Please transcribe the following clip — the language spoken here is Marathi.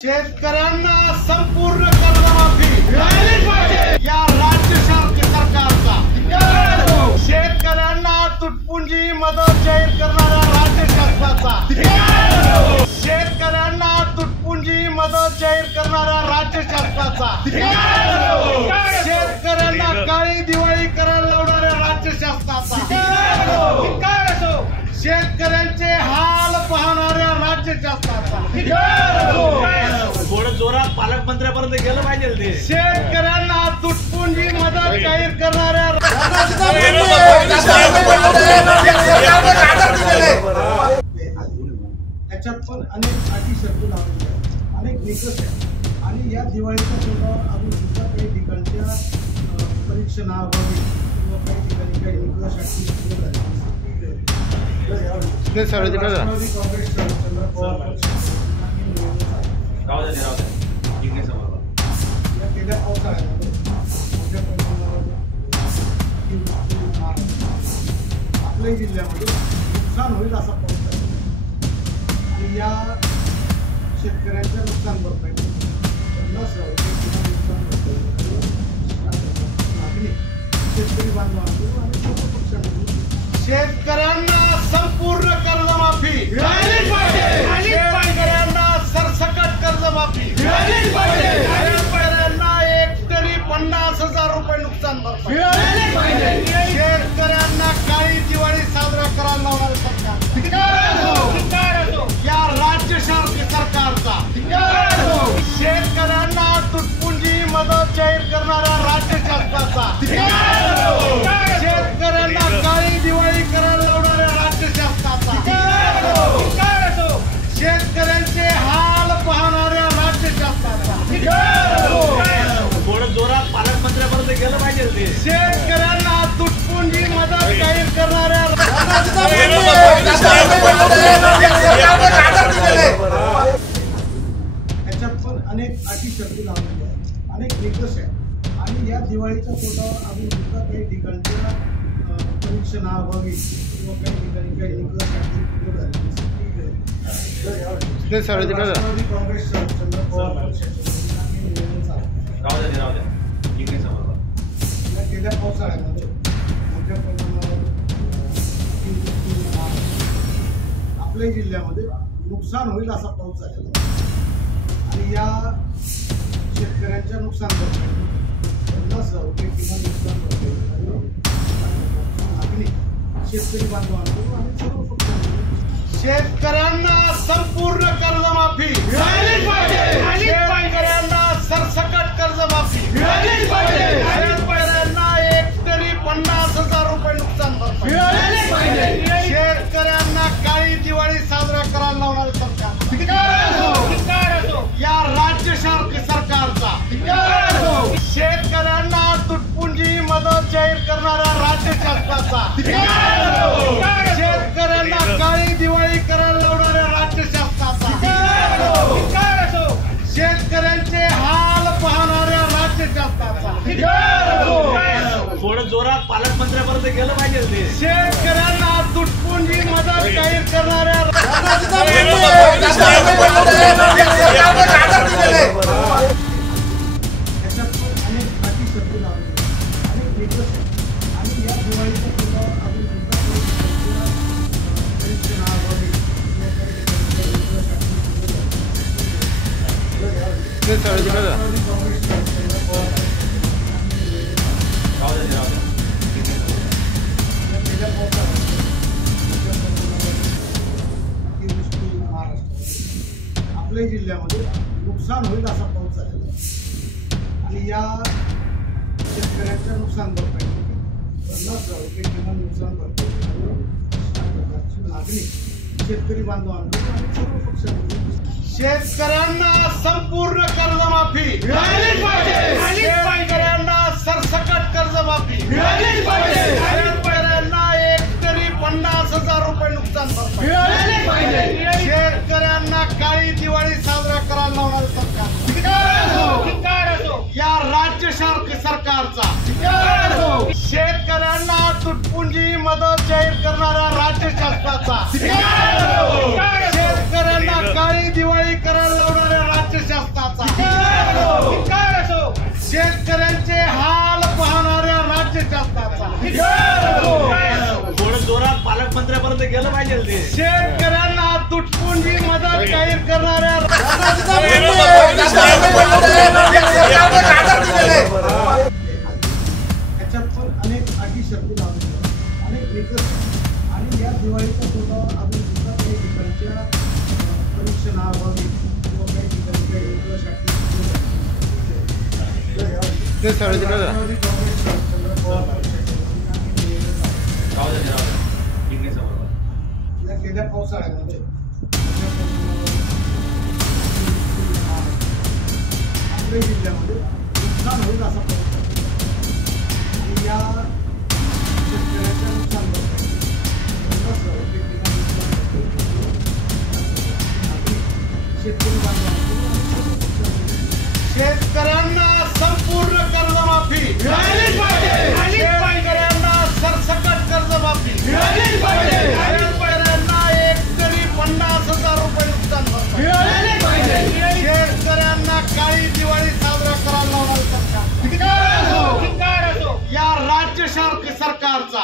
शेतकऱ्यांना संपूर्ण कर्जमाफी मिळालीच पाहिजे या राज्य सरकारचा। शेतकऱ्यांना तुटपुंजी मदत जाहीर करणाऱ्या राज्य शासनाचा। शेतकऱ्यांना तुटपुंजी मदत जाहीर करणाऱ्या राज्य शासनाचा। शेतकऱ्यांना काळी दिवाळी करायला लावणाऱ्या राज्य शासनाचा। शेतकऱ्यांचे हाल पाहणाऱ्या राज्य शासनाचा। थोडं जोरात पालकमंत्र्यापर्यंत गेलं पाहिजे ते। शेतकऱ्यांना तुटपुंजी मदत जाहीर करणाऱ्या त्याच्यात पण अनेक अटी शर्ती लावलेल्या आहेत, अनेक निकष आहेत आणि या दिवाळीच्या तोंडावर अजून सुद्धा काही ठिकाणच्या परीक्षणाअभावी किंवा काही ठिकाणी काही निकष अटी सुरू झाल्या। राष्ट्रवादी काँग्रेस शरद पवार पक्ष गेल्या पावसाळ्यामध्ये मोठ्या प्रमाणावर आपल्या जिल्ह्यामध्ये नुकसान होईल असा पाऊस झाला आणि या शेतकऱ्यांच्या नुकसान भरपाई 50,000 नुकसान भरपाई मागणी शेतकरी बांधवांकडून आणि सर्व पक्षांकडून शेतकऱ्यांना संपूर्ण कर्जमाफी मिळालीच पाहिजे। शेतकऱ्यांना सरसकट कर्जमाफी मिळालीच पाहिजे। शेतकऱ्यांना एकरी 50,000 रुपये नुकसान भरपाई मिळालीच पाहिजे। शेतकऱ्यांना काळी दिवाळी साजरा करायला लावणारे सरकार या राज्य सरकारचा। शेतकऱ्यांना तुटपुंजी मदत जाहीर करणाऱ्या राज्य शासनाचा। शेतकऱ्यांना काळी दिवाळी करायला लावणाऱ्या राज्य शासनाचा। शेतकऱ्यांचे हाल पाहणाऱ्या राज्य शासनाचा। थोडं जोरात पालकमंत्र्यापर्यंत गेलं पाहिजे ते। शेतकऱ्यांना तुटपुंजी मदत जाहीर करणाऱ्या त्याच्यात पण अनेक अटी शर्ती लावलेल्या आहेत, अनेक निकष आहेत आणि या दिवाळीच्या तोंडावर अजून सुद्धा काही ठिकाणच्या परीक्षणाअभावी किंवा काही ठिकाणी काही निकष अटी सुरू झाले। राष्ट्रवादी काँग्रेस शरद पवार पक्षाचे गेल्या पावसाळ्यामध्ये मोठ्या प्रमाणावर आपल्या जिल्ह्यामध्ये नुकसान होईल असा पाऊस झालेला आणि या शेतकऱ्यांच्या नुकसान भरपाई 50,000 रुपये किंवा नुकसान भरपाई मागणी शेतकरी बांधवांकडून आणि सर्व पक्षांकडून शेतकऱ्यांना संपूर्ण कर्जमाफी मिळालीच पाहिजे। शेतकऱ्यांना सरसकट कर्जमाफी मिळालीच पाहिजे। शेतकऱ्यांना एकरी 50,000 रुपये नुकसान भरपाई मिळालीच पाहिजे। शेतकऱ्यांना काळी दिवाळी साजरा करायला लावणारे सरकार या राज्य सरकारचा। शेतकऱ्यांना तुटपुंजी मदत जाहीर करणाऱ्या राज्य शासनाचा। शेतकऱ्यांना काळी दिवाळी करायला लावणाऱ्या राज्य शासनाचा। शेतकऱ्यांचे हाल पाहणाऱ्या राज्य शासनाचा। थोडं जोरात पालकमंत्र्यापर्यंत गेलं पाहिजे ते। शेतकऱ्यांना तुटपुंजी मदत जाहीर करणाऱ्या त्याच्यात पण अनेक अटी शर्ती लावलेल्या आहेत, अनेक निकष आहेत आणि या दिवाळीच्या तोंडावर अजून सुद्धा काही परीक्षणाअभावी किंवा काही ठिकाणी निकष अटी सुरू झाल्या। राष्ट्रवादी काँग्रेस शरद पवार गेल्या पावसाळ्यामध्ये अतिवृष्टी महाराष्ट्रात आपल्या जिल्ह्यामध्ये नुकसान होईल असा पाऊस झालेला आणि या शेतकऱ्यांच्या नुकसान भरपाई 50,000 रुपये किंवा नुकसान भरपाई मागणी शेतकरी बांधवांकडून आणि सर्व पक्षांकडून शेतकऱ्यांना संपूर्ण कर्जमाफी मिळालीच पाहिजे। शेतकऱ्यांना सरसकट कर्जमाफी मिळालीच पाहिजे। शेतकऱ्यांना एकरी 50,000 रुपये नुकसान भरपाई मिळालीच पाहिजे। शेतकऱ्यांना काळी दिवाळी साजरा करायला लावणारे सरकार या राज्य सरकारचा। शेतकऱ्यांना तुटपुंजी मदत जाहीर करणाऱ्या राज्य शासनाचा। शेतकऱ्यांना काळी दिवाळी करायला लावणाऱ्या राज्य पालकमंत्र्यापर्यंत गेलं पाहिजे ते शेतकऱ्यांना तुटपुंजी मदत जाहीर करणाऱ्या याच्यात पण अनेक अटी शर्ती लावलेल्या आहेत, अनेक निकष आहेत. आणि या दिवाळीचा तोटा अजून सुद्धा काही ठिकाणच्या परीक्षणाअभावी किंवा काही ठिकाणी काही निकष अटी राष्ट्रवादी काँग्रेस शरद पवार पक्षाचे या गेल्या पावसाळ्यामध्ये आपल्या जिल्ह्यामध्ये नुकसान होईल असा पाऊस आणि या शेतकऱ्याच्या नुकसान शेतकरी शेतकऱ्यांना संपूर्ण कर्जमाफी मिळालीच पाहिजे. शेतकऱ्यांना सरसकट कर्जमाफी मिळालीच पाहिजे. शेतकऱ्यांना एकरी 50,000 रुपये नुकसान भरपाई मिळालीच पाहिजे. शेतकऱ्यांना काळी दिवाळी साजरा करायला लावणार सरकार या राज्य सरकारचा